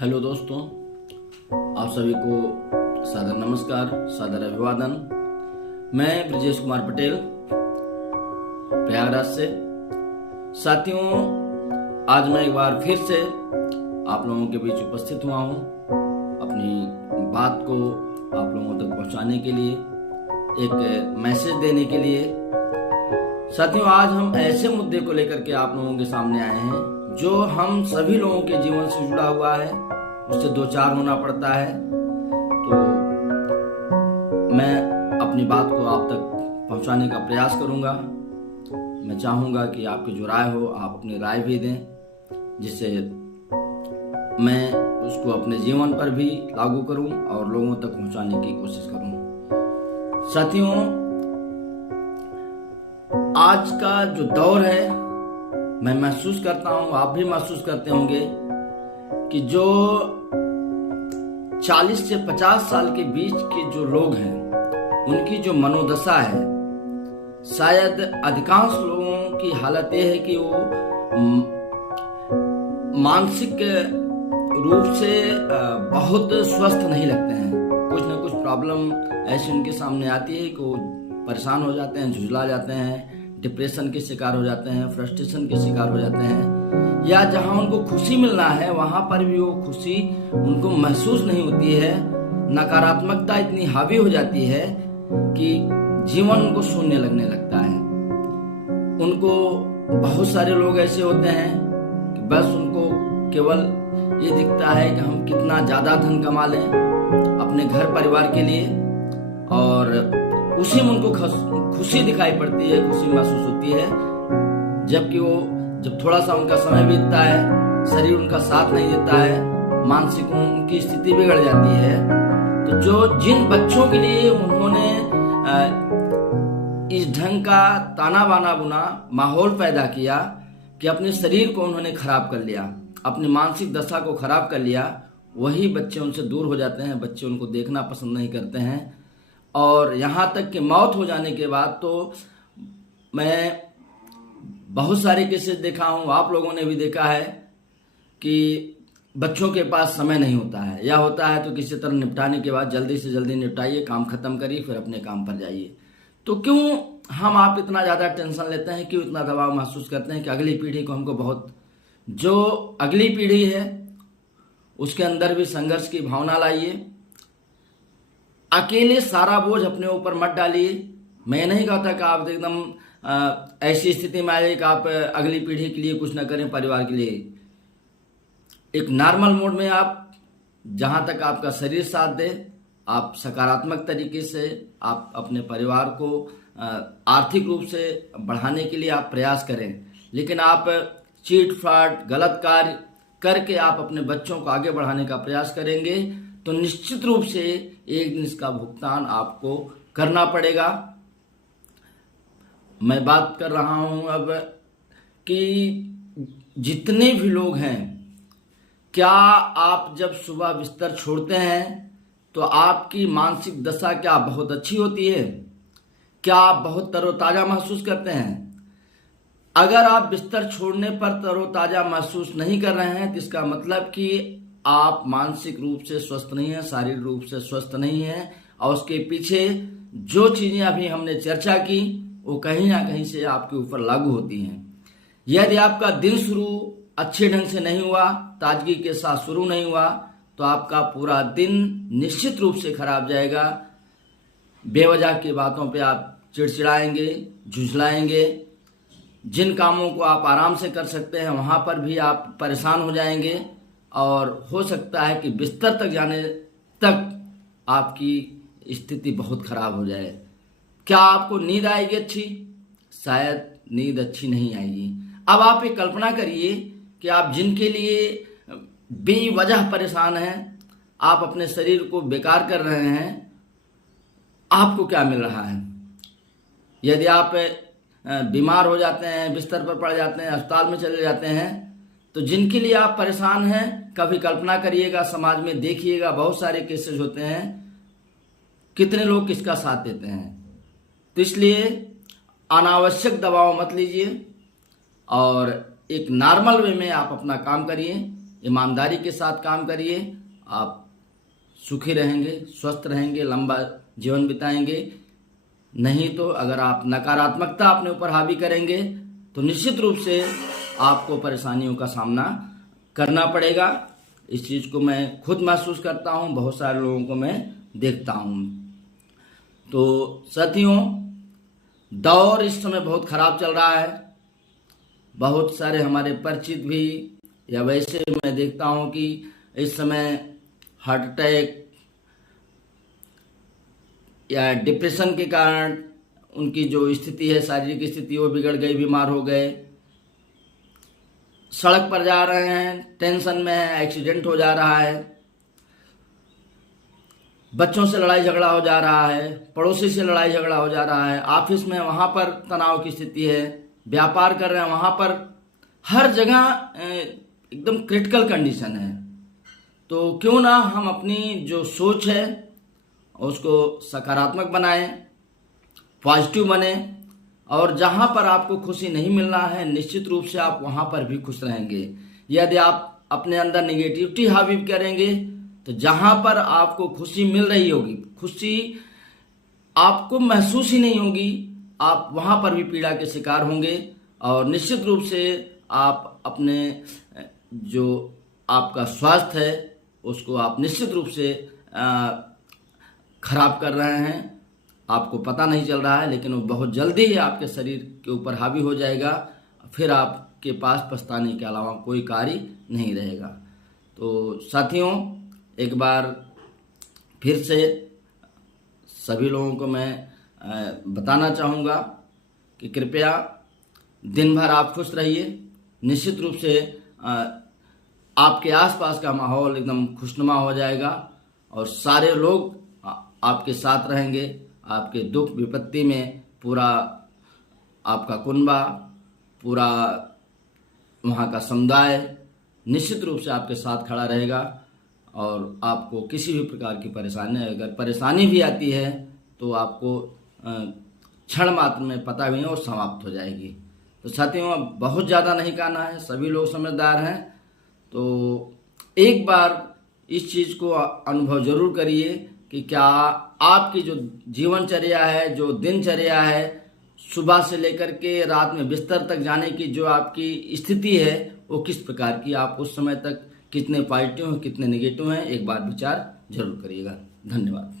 Hello दोस्तों, आप सभी को सादर नमस्कार, सादर अभिवादन। मैं ब्रजेश कुमार पटेल, प्रयागराज से। साथियों, आज मैं एक बार फिर से आप लोगों के बीच उपस्थित हुआ हूँ अपनी बात को आप लोगों तक पहुँचाने के लिए, एक मैसेज देने के लिए। साथियों, आज हम ऐसे मुद्दे को लेकर के आप लोगों के सामने आए हैं जो हम सभी लोगों के जीवन से जुड़ा हुआ है, उससे दो चार होना पड़ता है। तो मैं अपनी बात को आप तक पहुंचाने का प्रयास करूंगा। मैं चाहूंगा कि आपकी जो राय हो, आप अपनी राय भी दें, जिससे मैं उसको अपने जीवन पर भी लागू करूं और लोगों तक पहुंचाने की कोशिश करूं। साथियों, आज का जो दौर है, मैं महसूस करता हूं, आप भी महसूस करते होंगे कि जो 40 से 50 साल के बीच के जो लोग हैं, उनकी जो मनोदशा है, शायद अधिकांश लोगों की हालत यह है कि वो मानसिक रूप से बहुत स्वस्थ नहीं लगते हैं। कुछ ना कुछ प्रॉब्लम ऐसी उनके सामने आती है कि वो परेशान हो जाते हैं, झुंझला जाते हैं, डिप्रेशन के शिकार हो जाते हैं, फ्रस्ट्रेशन के शिकार हो जाते हैं, या जहां उनको खुशी मिलना है वहां पर भी वो खुशी उनको महसूस नहीं होती है। नकारात्मकता इतनी हावी हो जाती है कि जीवन उनको शून्य लगने लगता है। उनको बहुत सारे लोग ऐसे होते हैं कि बस उनको केवल ये दिखता है कि हम कितना ज्यादा धन कमा लें अपने घर परिवार के लिए, और उसी में उनको खुशी दिखाई पड़ती है, खुशी महसूस होती है। जबकि वो जब थोड़ा सा उनका समय बीतता है, शरीर उनका साथ नहीं देता है, मानसिक उनकी स्थिति बिगड़ जाती है। तो जिन बच्चों के लिए उन्होंने इस ढंग का ताना बाना बुना माहौल पैदा किया कि अपने शरीर को उन्होंने खराब कर लिया, अपनी मानसिक दशा को खराब कर लिया, वही बच्चे उनसे दूर हो जाते हैं। बच्चे उनको देखना पसंद नहीं करते हैं, और यहाँ तक कि मौत हो जाने के बाद तो मैं बहुत सारे केसेस देखा हूँ, आप लोगों ने भी देखा है कि बच्चों के पास समय नहीं होता है, या होता है तो किसी तरह निपटाने के बाद जल्दी से जल्दी निपटाइए, काम खत्म करिए, फिर अपने काम पर जाइए। तो क्यों हम आप इतना ज़्यादा टेंशन लेते हैं, क्यों इतना दबाव महसूस करते हैं कि अगली पीढ़ी को हमको बहुत, जो अगली पीढ़ी है उसके अंदर भी संघर्ष की भावना लाइए। अकेले सारा बोझ अपने ऊपर मत डालिए। मैं नहीं कहता कि आप एकदम ऐसी स्थिति में आ जाए कि आप अगली पीढ़ी के लिए कुछ ना करें, परिवार के लिए। एक नॉर्मल मोड में आप, जहां तक आपका शरीर साथ दे, आप सकारात्मक तरीके से आप अपने परिवार को आर्थिक रूप से बढ़ाने के लिए आप प्रयास करें। लेकिन आप चीट फाट गलत कार्य करके आप अपने बच्चों को आगे बढ़ाने का प्रयास करेंगे तो निश्चित रूप से एक दिन इसका भुगतान आपको करना पड़ेगा। मैं बात कर रहा हूं अब कि जितने भी लोग हैं, क्या आप जब सुबह बिस्तर छोड़ते हैं तो आपकी मानसिक दशा क्या बहुत अच्छी होती है? क्या आप बहुत तरोताजा महसूस करते हैं? अगर आप बिस्तर छोड़ने पर तरोताजा महसूस नहीं कर रहे हैं तो इसका मतलब कि आप मानसिक रूप से स्वस्थ नहीं है, शारीरिक रूप से स्वस्थ नहीं है, और उसके पीछे जो चीजें अभी हमने चर्चा की वो कहीं ना कहीं से आपके ऊपर लागू होती हैं। यदि आपका दिन शुरू अच्छे ढंग से नहीं हुआ, ताजगी के साथ शुरू नहीं हुआ, तो आपका पूरा दिन निश्चित रूप से खराब जाएगा। बेवजह की बातों पे आप चिड़चिड़ाएंगे, झुंझलाएंगे। जिन कामों को आप आराम से कर सकते हैं वहां पर भी आप परेशान हो जाएंगे, और हो सकता है कि बिस्तर तक जाने तक आपकी स्थिति बहुत खराब हो जाए। क्या आपको नींद आएगी अच्छी? शायद नींद अच्छी नहीं आएगी। अब आप एक कल्पना करिए कि आप जिनके लिए बेवजह परेशान हैं, आप अपने शरीर को बेकार कर रहे हैं, आपको क्या मिल रहा है? यदि आप बीमार हो जाते हैं, बिस्तर पर पड़ जाते हैं, अस्पताल में चले जाते हैं, तो जिनके लिए आप परेशान हैं, कभी कल्पना करिएगा, समाज में देखिएगा, बहुत सारे केसेस होते हैं, कितने लोग किसका साथ देते हैं। तो इसलिए अनावश्यक दबाव मत लीजिए और एक नॉर्मल वे में आप अपना काम करिए। ईमानदारी के साथ काम करिए, आप सुखी रहेंगे, स्वस्थ रहेंगे, लंबा जीवन बिताएंगे। नहीं तो अगर आप नकारात्मकता अपने ऊपर हावी करेंगे तो निश्चित रूप से आपको परेशानियों का सामना करना पड़ेगा। इस चीज़ को मैं खुद महसूस करता हूँ, बहुत सारे लोगों को मैं देखता हूँ। तो साथियों, दौर इस समय बहुत खराब चल रहा है। बहुत सारे हमारे परिचित भी या वैसे मैं देखता हूँ कि इस समय हार्ट अटैक या डिप्रेशन के कारण उनकी जो स्थिति है, शारीरिक स्थिति, वो बिगड़ गई, बीमार हो गए, सड़क पर जा रहे हैं, टेंशन में है, एक्सीडेंट हो जा रहा है, बच्चों से लड़ाई झगड़ा हो जा रहा है, पड़ोसी से लड़ाई झगड़ा हो जा रहा है, ऑफिस में वहाँ पर तनाव की स्थिति है, व्यापार कर रहे हैं वहाँ पर हर जगह एकदम क्रिटिकल कंडीशन है। तो क्यों ना हम अपनी जो सोच है उसको सकारात्मक बनाएं, पॉजिटिव बने, और जहाँ पर आपको खुशी नहीं मिल रहा है निश्चित रूप से आप वहाँ पर भी खुश रहेंगे। यदि आप अपने अंदर निगेटिविटी हावी करेंगे तो जहाँ पर आपको खुशी मिल रही होगी, खुशी आपको महसूस ही नहीं होगी, आप वहाँ पर भी पीड़ा के शिकार होंगे और निश्चित रूप से आप अपने जो आपका स्वास्थ्य है उसको आप निश्चित रूप से खराब कर रहे हैं। आपको पता नहीं चल रहा है, लेकिन वो बहुत जल्दी ही आपके शरीर के ऊपर हावी हो जाएगा। फिर आपके पास पछताने के अलावा कोई कार्य नहीं रहेगा। तो साथियों, एक बार फिर से सभी लोगों को मैं बताना चाहूँगा कि कृपया दिन भर आप खुश रहिए। निश्चित रूप से आपके आसपास का माहौल एकदम खुशनुमा हो जाएगा और सारे लोग आपके साथ रहेंगे। आपके दुख विपत्ति में पूरा आपका कुनबा, पूरा वहाँ का समुदाय निश्चित रूप से आपके साथ खड़ा रहेगा और आपको किसी भी प्रकार की परेशानी, अगर परेशानी भी आती है तो आपको क्षण मात्र में पता भी नहीं और समाप्त हो जाएगी। तो साथियों, अब बहुत ज़्यादा नहीं कहना है, सभी लोग समझदार हैं। तो एक बार इस चीज़ को अनुभव जरूर करिए कि क्या आपकी जो जीवनचर्या है, जो दिनचर्या है, सुबह से लेकर के रात में बिस्तर तक जाने की जो आपकी स्थिति है वो किस प्रकार की, आप उस समय तक कितने पॉजिटिव हैं, कितने नेगेटिव हैं, एक बार विचार जरूर करिएगा। धन्यवाद।